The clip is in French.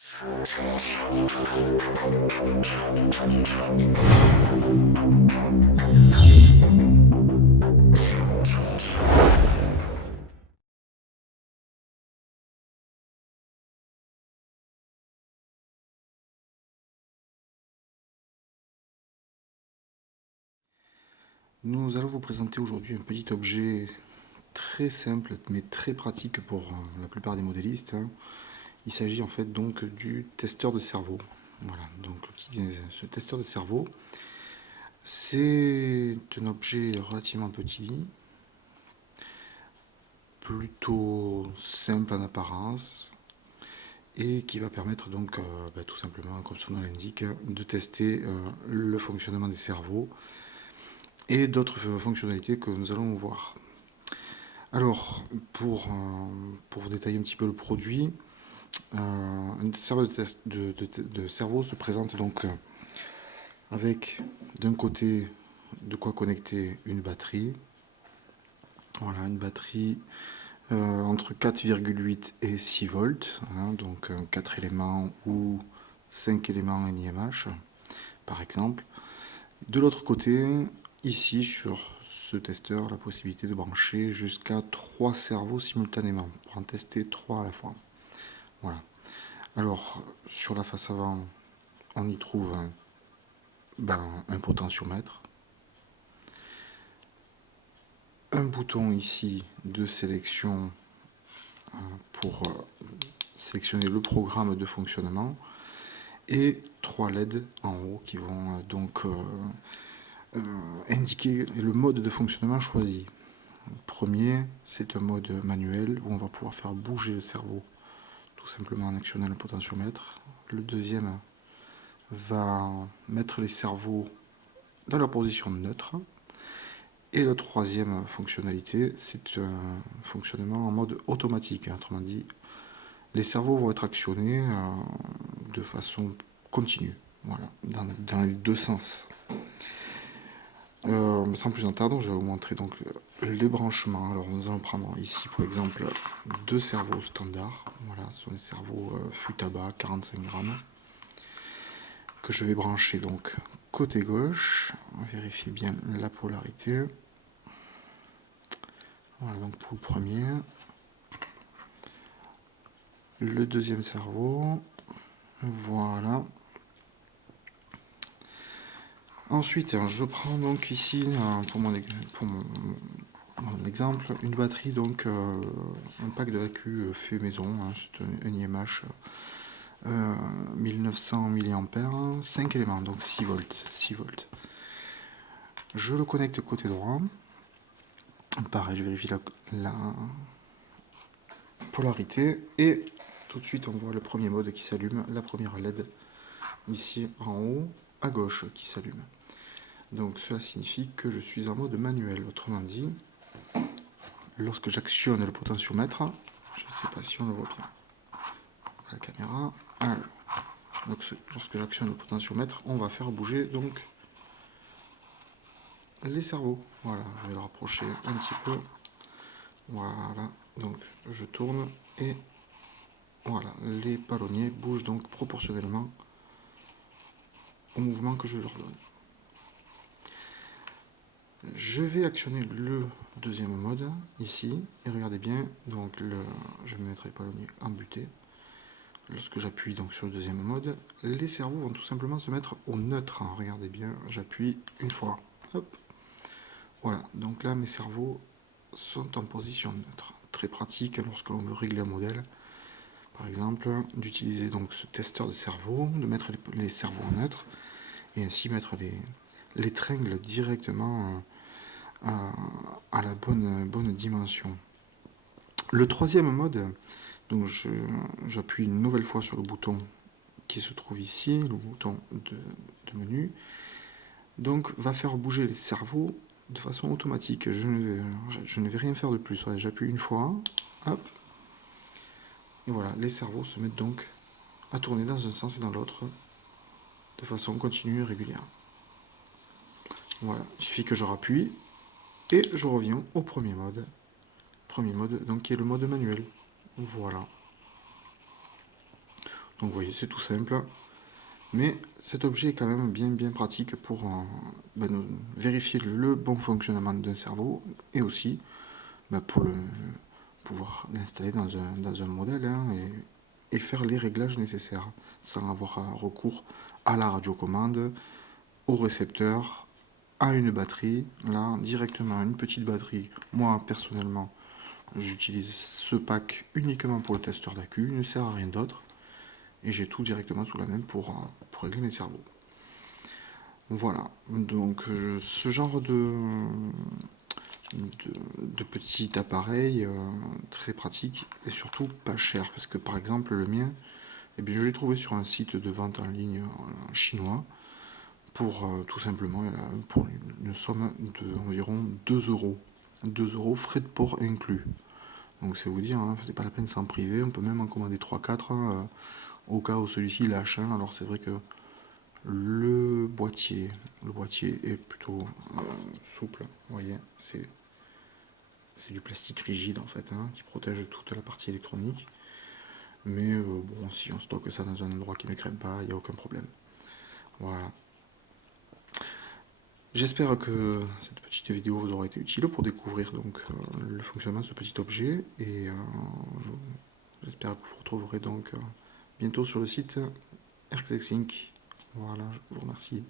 Nous allons vous présenter aujourd'hui un petit objet très simple mais très pratique pour la plupart des modélistes. Il s'agit en fait donc du testeur de cerveau. Voilà, donc ce testeur de cerveau, c'est un objet relativement petit, plutôt simple en apparence et qui va permettre donc tout simplement, comme son nom l'indique, de tester le fonctionnement des cerveaux et d'autres fonctionnalités que nous allons voir. Alors, pour vous détailler un petit peu le produit, un serveur de test de cerveau se présente donc avec d'un côté de quoi connecter une batterie. Voilà, une batterie entre 4,8 et 6 volts, donc 4 éléments ou 5 éléments NiMH par exemple. De l'autre côté, ici sur ce testeur, la possibilité de brancher jusqu'à 3 cerveaux simultanément pour en tester 3 à la fois. Voilà. Alors, sur la face avant, on y trouve un potentiomètre, un bouton ici de sélection pour sélectionner le programme de fonctionnement et 3 LED en haut qui vont donc indiquer le mode de fonctionnement choisi. Le premier, c'est un mode manuel où on va pouvoir faire bouger le cerveau tout simplement en actionnant le potentiomètre. Le deuxième va mettre les cerveaux dans leur position neutre. Et la troisième fonctionnalité, c'est un fonctionnement en mode automatique. Autrement dit, les cerveaux vont être actionnés de façon continue, voilà, dans les deux sens. Sans plus attendre, je vais vous montrer donc les branchements. Alors nous allons prendre ici pour exemple deux cerveaux standards. Voilà, ce sont des cerveaux Futaba 45 grammes que je vais brancher donc côté gauche. On vérifie bien la polarité. Voilà donc pour le premier. Le deuxième cerveau. Voilà. Ensuite, je prends donc ici pour mon exemple une batterie, donc un pack de AQ fait maison, c'est un IMH 1900 mAh, 5 éléments, donc 6 volts. 6 volts. Je le connecte côté droit. Pareil, je vérifie la polarité et tout de suite on voit le premier mode qui s'allume, la première LED ici en haut à gauche qui s'allume. Donc cela signifie que je suis en mode manuel. Autrement dit, lorsque j'actionne le potentiomètre, je ne sais pas si on le voit bien, la caméra. Alors, donc lorsque j'actionne le potentiomètre, on va faire bouger donc les cerveaux. Voilà, je vais le rapprocher un petit peu. Voilà, donc je tourne et voilà, les palonniers bougent donc proportionnellement au mouvement que je leur donne. Je vais actionner le deuxième mode ici et regardez bien, donc je vais mettre les palonniers en butée. Lorsque j'appuie donc sur le deuxième mode, les cerveaux vont tout simplement se mettre au neutre. Regardez bien, j'appuie une fois. Hop. Voilà, donc là mes cerveaux sont en position neutre. Très pratique lorsque l'on veut régler un modèle. Par exemple, d'utiliser donc ce testeur de cerveau, de mettre les cerveaux en neutre et ainsi mettre les tringles directement à la bonne dimension. Le troisième mode, donc j'appuie une nouvelle fois sur le bouton qui se trouve ici, le bouton de menu, donc va faire bouger les cerveaux de façon automatique. Je ne vais rien faire de plus. J'appuie une fois, hop, et voilà, les cerveaux se mettent donc à tourner dans un sens et dans l'autre de façon continue et régulière. Voilà, il suffit que je rappuie et je reviens au premier mode. Premier mode, donc qui est le mode manuel. Voilà. Donc vous voyez, c'est tout simple. Mais cet objet est quand même bien pratique pour vérifier le bon fonctionnement d'un cerveau et aussi pour pouvoir l'installer dans un modèle, hein, et faire les réglages nécessaires sans avoir recours à la radiocommande, au récepteur, à une batterie. Là, directement, une petite batterie. Moi, personnellement, j'utilise ce pack uniquement pour le testeur d'accu, il ne sert à rien d'autre. Et j'ai tout directement sous la main pour régler mes cerveaux. Voilà, donc ce genre de petit appareil très pratique et surtout pas cher. Parce que par exemple, le mien, eh bien, je l'ai trouvé sur un site de vente en ligne chinois pour tout simplement pour une somme d'environ 2 euros. 2 euros, frais de port inclus. Donc c'est vous dire, hein, c'est pas la peine de s'en priver, on peut même en commander 3-4 au cas où celui-ci lâche. Alors c'est vrai que le boîtier est plutôt souple, vous voyez, c'est du plastique rigide en fait, hein, qui protège toute la partie électronique. Mais bon, si on stocke ça dans un endroit qui ne crème pas, il n'y a aucun problème. Voilà. J'espère que cette petite vidéo vous aura été utile pour découvrir donc le fonctionnement de ce petit objet, et j'espère que vous retrouverez donc bientôt sur le site Erxexinc. Voilà, je vous remercie.